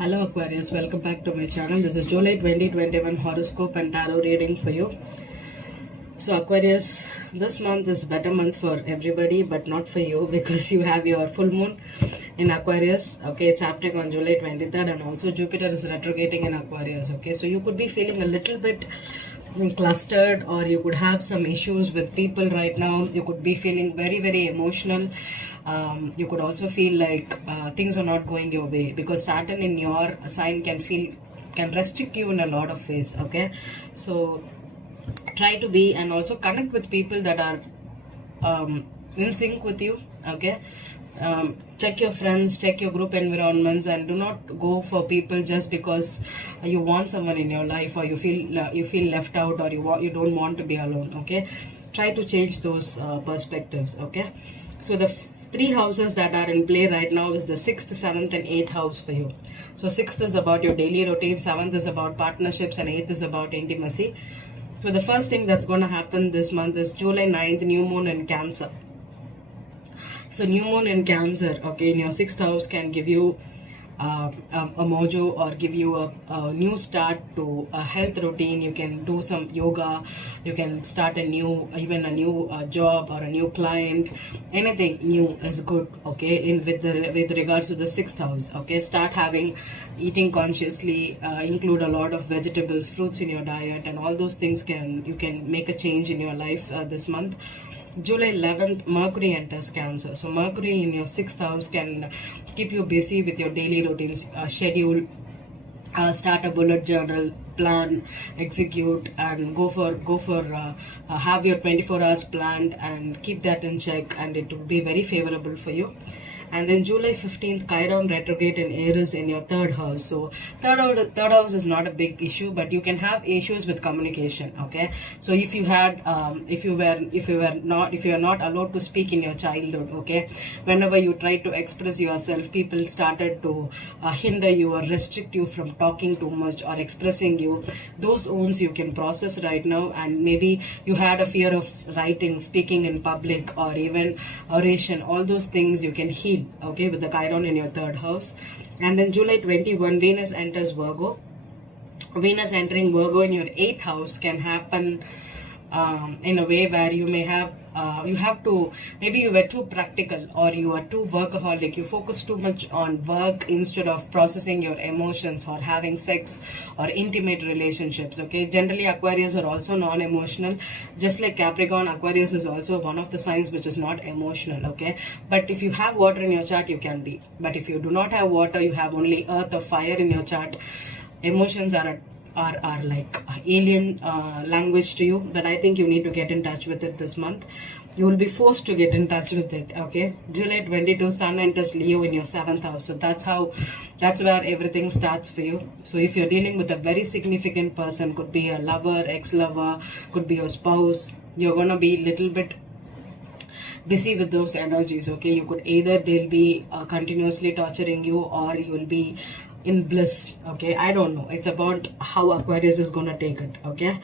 Hello Aquarius, welcome back to my channel. This is July 2021 horoscope and tarot reading for you. So Aquarius, this month is better month for everybody but not for you because you have your full moon in Aquarius. Okay, it's happening on July 23rd and also Jupiter is retrograding in Aquarius. Okay, so you could be feeling a little bit clustered, or you could have some issues with people right now. You could be feeling very emotional. You could also feel like things are not going your way because Saturn in your sign can restrict you in a lot of ways. Okay, so try to be and also connect with people that are in sync with you. Okay, check your friends, check your group environments, and do not go for people just because you want someone in your life, or you feel left out, or you don't want to be alone. Okay, try to change those perspectives. Okay, so the three houses that are in play right now is the 6th, 7th and 8th house for you. So 6th is about your daily routine, 7th is about partnerships, and 8th is about intimacy. So the first thing that's going to happen this month is July 9th, new moon in Cancer. So new moon in Cancer, okay, in your 6th house can give you a mojo, or give you a new start to a health routine. You can do some yoga, you can start a new job or a new client. Anything new is good. Okay, with regards to the 6th house. Okay, start eating consciously, include a lot of vegetables, fruits in your diet, and all those things you can make a change in your life this month. July 11th, Mercury enters Cancer. So Mercury in your 6th house can keep you busy with your daily routines, schedule, start a bullet journal, plan, execute, and go for have your 24 hours planned and keep that in check, and it will be very favorable for you. And then July 15th, Chiron retrograde in Aries in your 3rd house. So third house is not a big issue, but you can have issues with communication. Okay, so if you were not allowed to speak in your childhood, okay, whenever you tried to express yourself, people started to hinder you or restrict you from talking too much or expressing you. Those wounds you can process right now, and maybe you had a fear of writing, speaking in public, or even oration. All those things you can heal. Okay, with the Chiron in your 3rd house. And then July 21, Venus enters Virgo. Venus entering Virgo in your 8th house can happen in a way where you may have maybe you were too practical, or you are too workaholic. You focus too much on work instead of processing your emotions or having sex or intimate relationships. Okay, generally Aquarius are also non-emotional, just like Capricorn. Aquarius is also one of the signs which is not emotional. Okay, but if you have water in your chart, you can be. But if you do not have water, you have only earth or fire in your chart, emotions are like alien language to you. But I think you need to get in touch with it this month. You will be forced to get in touch with it. Okay, July 22, Sun enters Leo in your 7th house. So that's where everything starts for you. So if you're dealing with a very significant person, could be a lover, ex-lover, could be your spouse, you're gonna be a little bit busy with those energies. Okay, you could either they'll be continuously torturing you, or you will be in bliss. Okay, I don't know, it's about how Aquarius is gonna take it. Okay,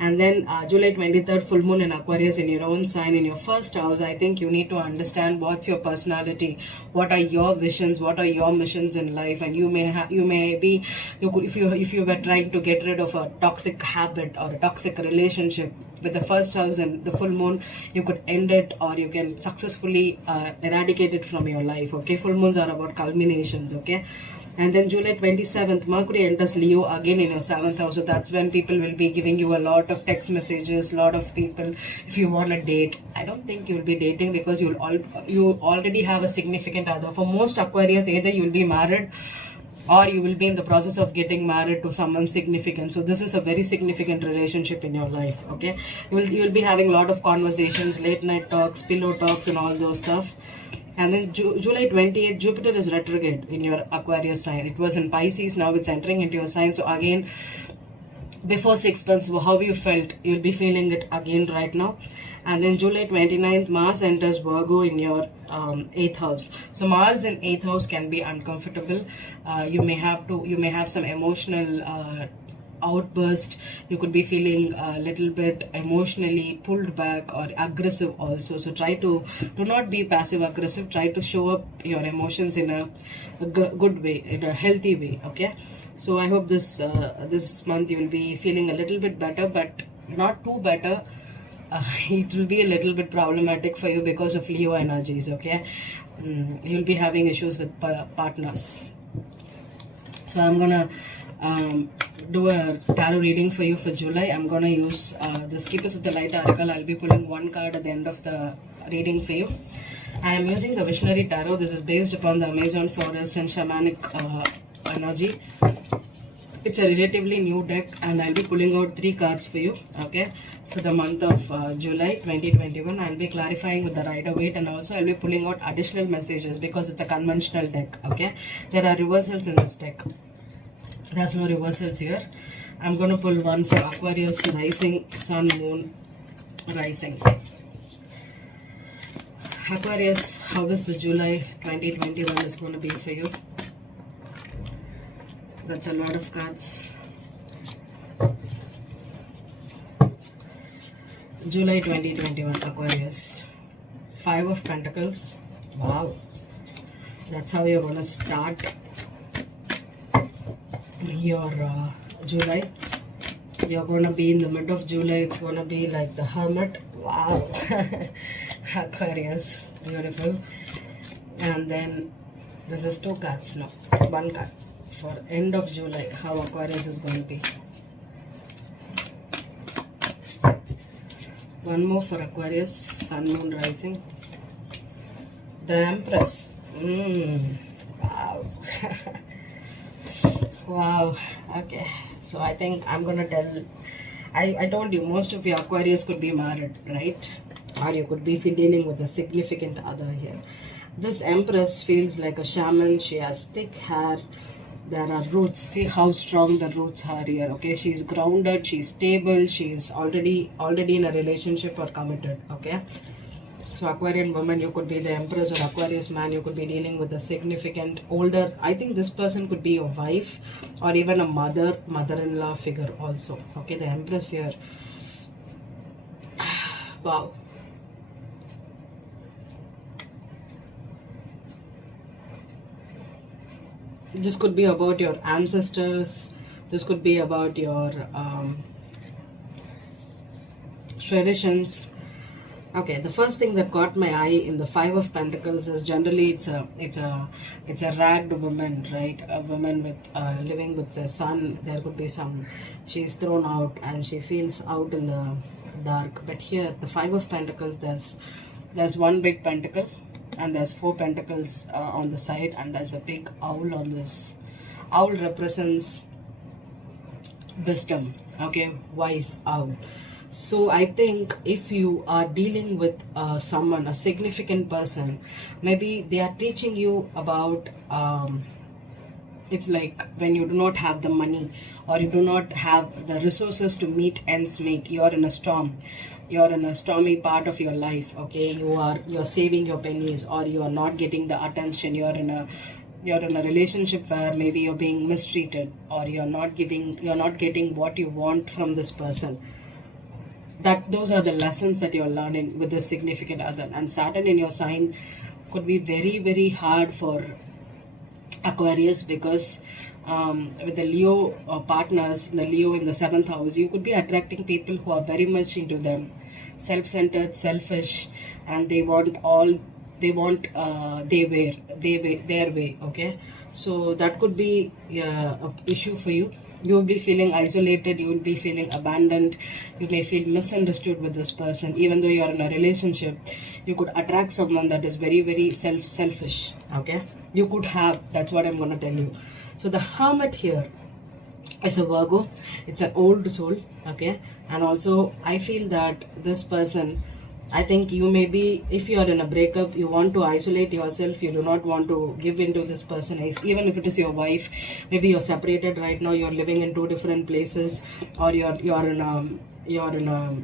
and then July 23rd, full moon in Aquarius in your own sign in your 1st house. I think you need to understand what's your personality, what are your visions, what are your missions in life. And if you were trying to get rid of a toxic habit or a toxic relationship, with the 1st house and the full moon, you could end it, or you can successfully eradicate it from your life. Okay, full moons are about culminations. Okay, and then July 27th, Mercury enters Leo again in your 7th house. So that's when people will be giving you a lot of text messages, lot of people. If you want a date, I don't think you'll be dating, because you already have a significant other. For most Aquarius, either you'll be married, or you will be in the process of getting married to someone significant. So this is a very significant relationship in your life. Okay, you will be having a lot of conversations, late night talks, pillow talks, and all those stuff. And then July 28th, Jupiter is retrograde in your Aquarius sign. It was in Pisces, now it's entering into your sign. So again, before 6 months, how you felt, you'll be feeling it again right now. And then July 29th, Mars enters Virgo in your 8th house. So Mars in 8th house can be uncomfortable. You may have some emotional outburst. You could be feeling a little bit emotionally pulled back or aggressive also. So try to do not be passive aggressive. Try to show up your emotions in a good way, in a healthy way. Okay. So I hope this month you will be feeling a little bit better, but not too better. It will be a little bit problematic for you because of Leo energies. Okay. You'll be having issues with partners. So I'm gonna do a tarot reading for you for July. I'm gonna use this Keepers of the Light Oracle. I'll be pulling one card at the end of the reading for you. I am using the Visionary Tarot. This is based upon the Amazon forest and shamanic energy. It's a relatively new deck, and I'll be pulling out 3 cards for you. Okay, for the month of July 2021. I'll be clarifying with the Rider-Waite, and also I'll be pulling out additional messages because it's a conventional deck. Okay, there are reversals in this deck. There's no reversals here. I'm going to pull one for Aquarius rising, sun, moon, rising. Aquarius, how is the July 2021 is going to be for you? That's a lot of cards. July 2021, Aquarius. 5 of Pentacles. Wow. That's how you're going to start your July. You're going to be in the mid of July. It's going to be like the Hermit. Wow. Aquarius. Beautiful. And then this is 2 cards now. 1 card for end of July, how Aquarius is going to be. One more for Aquarius, sun, moon, rising. The Empress. Wow. Wow. Okay. So I think I'm going to tell, I told you most of your Aquarius could be married, right? Or you could be dealing with a significant other here. This Empress feels like a shaman. She has thick hair. There are roots. See how strong the roots are here. Okay, she's grounded, she's stable, she's already in a relationship or committed. Okay, so Aquarian woman, you could be the Empress, or Aquarius man, you could be dealing with a significant older. I think this person could be your wife or even a mother-in-law figure also. Okay, the Empress here. Wow. This could be about your ancestors. This could be about your traditions. Okay, the first thing that caught my eye in the 5 of Pentacles is generally it's a ragged woman, right? A woman with living with the sun. There could be some, she's thrown out and she feels out in the dark. But here, the 5 of Pentacles, there's one big pentacle. And there's 4 pentacles on the side, and there's a big owl on this. Owl represents wisdom, okay, wise owl. So I think if you are dealing with someone, a significant person, maybe they are teaching you about, it's like when you do not have the money or you do not have the resources to meet ends meet, you're in a storm. You're in a stormy part of your life. Okay, you're saving your pennies, or you are not getting the attention. You're in a relationship where maybe you're being mistreated, or you're not getting what you want from this person. Those are the lessons that you're learning with this significant other. And Saturn in your sign could be very, very hard for Aquarius, because with the Leo partners, the Leo in the 7th house, you could be attracting people who are very much into them, self-centered, selfish, and they want their way. Okay, so that could be a issue for you. You will be feeling isolated, you will be feeling abandoned, you may feel misunderstood with this person. Even though you are in a relationship, you could attract someone that is very, very selfish. Okay, you could have, that's what I'm going to tell you. So the Hermit here is a Virgo. It's an old soul. Okay, and also I feel that this person, I think you may be, if you are in a breakup, you want to isolate yourself, you do not want to give in to this person, even if it is your wife. Maybe you're separated right now, you're living in 2 different places, or you're in a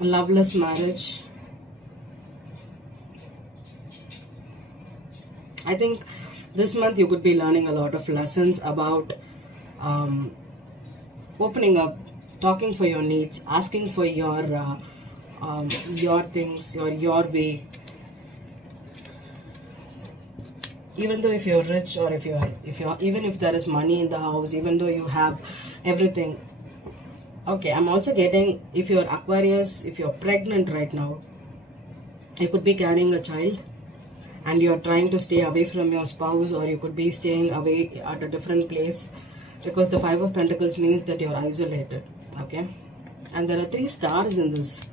loveless marriage. I think this month you could be learning a lot of lessons about um, opening up, talking for your needs, asking for your things or your way. Even though if you're rich, or if you're even if there is money in the house, even though you have everything. Okay, I'm also getting, if you're Aquarius, if you're pregnant right now, you could be carrying a child and you're trying to stay away from your spouse, or you could be staying away at a different place, because the Five of Pentacles means that you're isolated. Okay, and there are 3 stars in this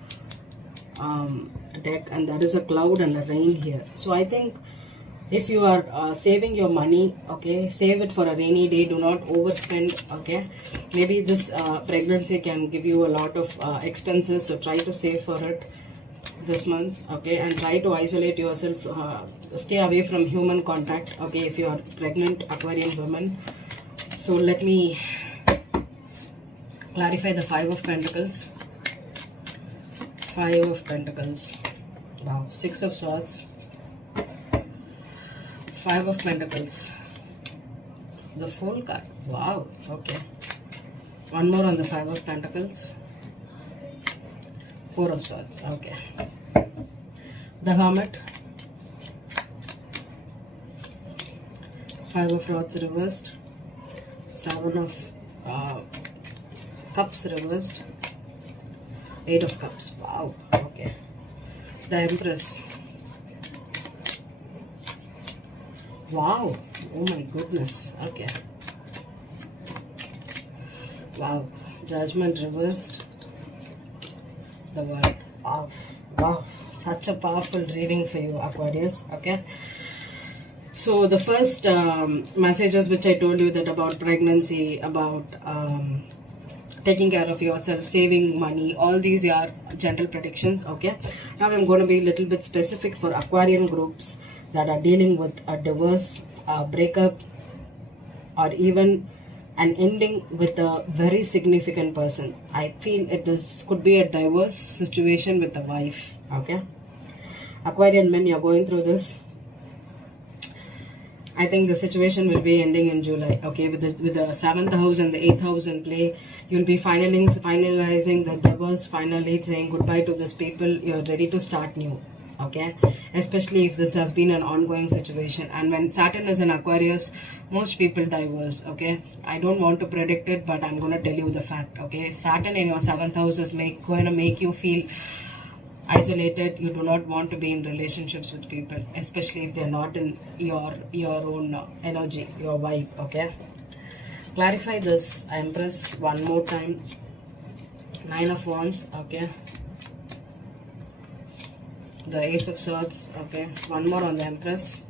deck, and there is a cloud and a rain here. So I think if you are saving your money, okay, save it for a rainy day. Do not overspend. Okay, maybe this pregnancy can give you a lot of expenses, so try to save for it this month. Okay, and try to isolate yourself, stay away from human contact. Okay, if you are pregnant Aquarian woman. So let me clarify the Five of Pentacles. Five of Pentacles. Wow. Six of Swords. Five of Pentacles. The Fool card. Wow. Okay. One more on the Five of Pentacles. Four of Swords. Okay. The Hermit. Five of Rods reversed. Seven of Cups reversed. Eight of Cups. Wow. Okay. The Empress. Wow. Oh my goodness. Okay. Wow. Judgment reversed. The World. Wow. Wow. Such a powerful reading for you, Aquarius. Okay. So the first messages which I told you, that about pregnancy, about taking care of yourself, saving money, all these are general predictions. Okay. Now I'm going to be a little bit specific for Aquarian groups that are dealing with a divorce, a breakup, or even an ending with a very significant person. I feel could be a divorce situation with the wife. Okay. Aquarian men, you're going through this. I think the situation will be ending in July. Okay, with the 7th house and the 8th house in play, you'll be finalizing the divorce, finally saying goodbye to these people. You're ready to start new. Okay, especially if this has been an ongoing situation. And when Saturn is in Aquarius, most people divorce. Okay, I don't want to predict it, but I'm gonna tell you the fact. Okay, Saturn in your 7th house is going to make you feel isolated. You do not want to be in relationships with people, especially if they're not in your own energy, your vibe. Okay, clarify this Empress one more time. Nine of Wands. Okay, the Ace of Swords. Okay, one more on the Empress.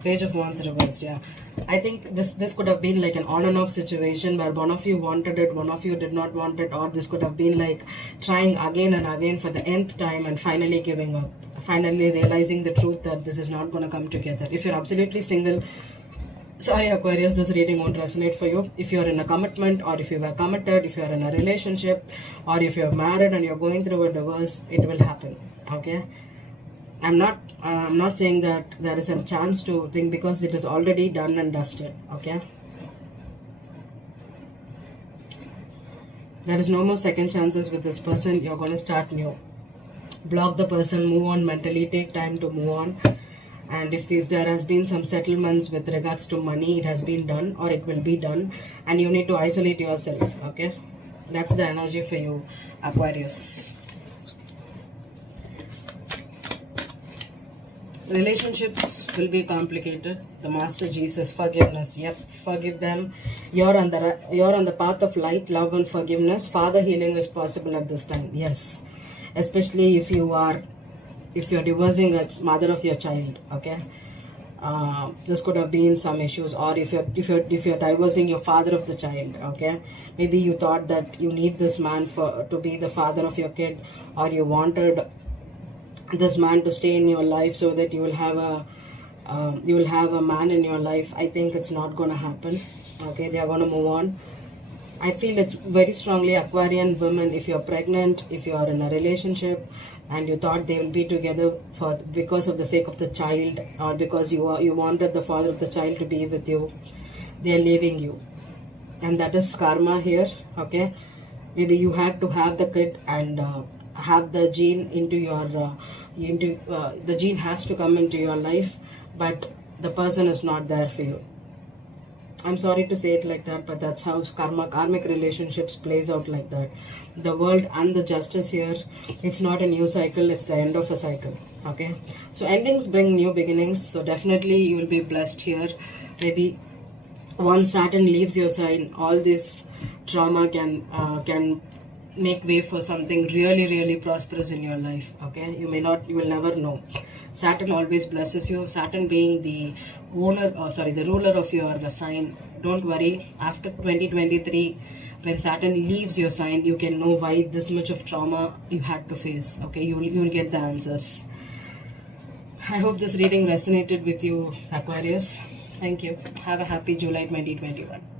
Page of Wands reversed. Yeah, I think this could have been like an on and off situation where one of you wanted it, one of you did not want it, or this could have been like trying again and again for the nth time and finally giving up, finally realizing the truth that this is not going to come together. If you're absolutely single, sorry Aquarius, this reading won't resonate for you. If you're in a commitment, or if you were committed, if you're in a relationship, or if you're married and you're going through a divorce, it will happen. Okay, I'm not saying that there is a chance to think, because it is already done and dusted. Okay, there is no more second chances with this person. You're going to start new. Block the person, move on mentally, take time to move on. And if there has been some settlements with regards to money, it has been done or it will be done, and you need to isolate yourself. Okay, that's the energy for you, Aquarius. Relationships will be complicated. The Master Jesus, forgiveness. Yep, forgive them. You're on the path of light, love, and forgiveness. Father healing is possible at this time. Yes, especially if you're divorcing a mother of your child. Okay, this could have been some issues. Or if you're divorcing your father of the child. Okay, maybe you thought that you need this man to be the father of your kid, or you wanted this man to stay in your life so that you will have a man in your life. I think it's not going to happen. Okay, they are going to move on. I feel it's very strongly Aquarian women. If you're pregnant, if you are in a relationship, and you thought they will be together for because of the sake of the child, or because you wanted the father of the child to be with you, they are leaving you, and that is karma here. Okay, maybe you had to have the kid and have the gene into your the gene has to come into your life, but the person is not there for you. I'm sorry to say it like that, but that's how karmic relationships plays out like that. The world and the justice here, it's not a new cycle, it's the end of a cycle. Okay, so endings bring new beginnings. So definitely you will be blessed here. Maybe once Saturn leaves your sign, all this trauma can make way for something really prosperous in your life. Okay, you will never know. Saturn always blesses you. Saturn being the the ruler of your sign. Don't worry, after 2023, when Saturn leaves your sign, you can know why this much of trauma you had to face. Okay, you'll get the answers. I hope this reading resonated with you, Aquarius. Thank you. Have a happy July 2021.